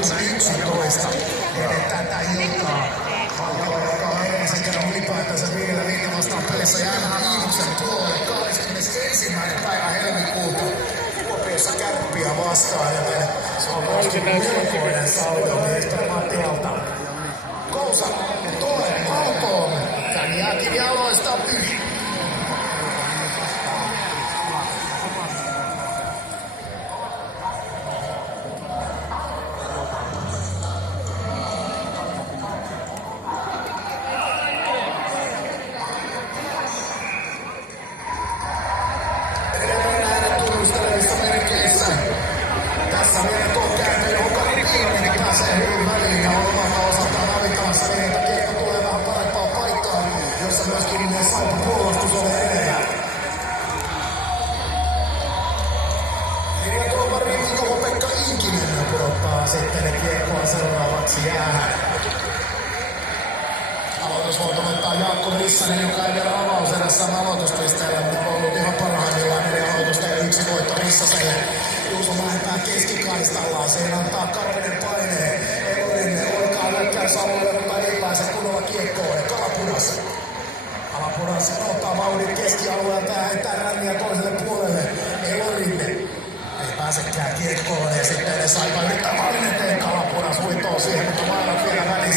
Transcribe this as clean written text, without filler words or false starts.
11 ennen tätä iltaa. Hankala, joka on edellisen kerran ylipäätänsä vielä liikaa vastaan pelissä jäämään miinuksen puolelle 21. päivä helmikuuta Kuopiossa Kärppiä vastaan, joten se on myöskin melkoinen saldo Jesper Mattilalta. Kousa toinen alkoon, tän jääkin jaloista yli. Tässä meidän tuokkääntö, johon Kari Kiinonen pääsee hyvin väliin ja on omalta osaltaan avittamassa niin, että kiekko tulee vähän parempaan paikkaan, jossa myöskin Saipa puolustus on edellä. Linjatuomari Juho-Pekka Inkinen pudottaa sitten kiekkoa seuraavaksi jäähän. Aloitushuolto ottaa Jaakko Rissanen, joka ei vielä avauserässä aloituspisteellä, mutta on ollut ihan parhaimmillaan 4 aloitusta ja 1 voitto Rissaselle. Juuso Mäenpää keskikaistallaan, siihen antaa Karvinen paineen. Elorinen oikaa hyökkäysalueelle, mutta ei pääse kunnolla kiekkoon. Alapudas ottaa vauhdin keskialueelta ja heittää ränniä toiselle puolelle. Elorinen ei pääsekään kiekkoon ja sitten Saipa yrittää Malinen tehdä. Alapudas huitoo siihen, mutta maailmat vielä välissä.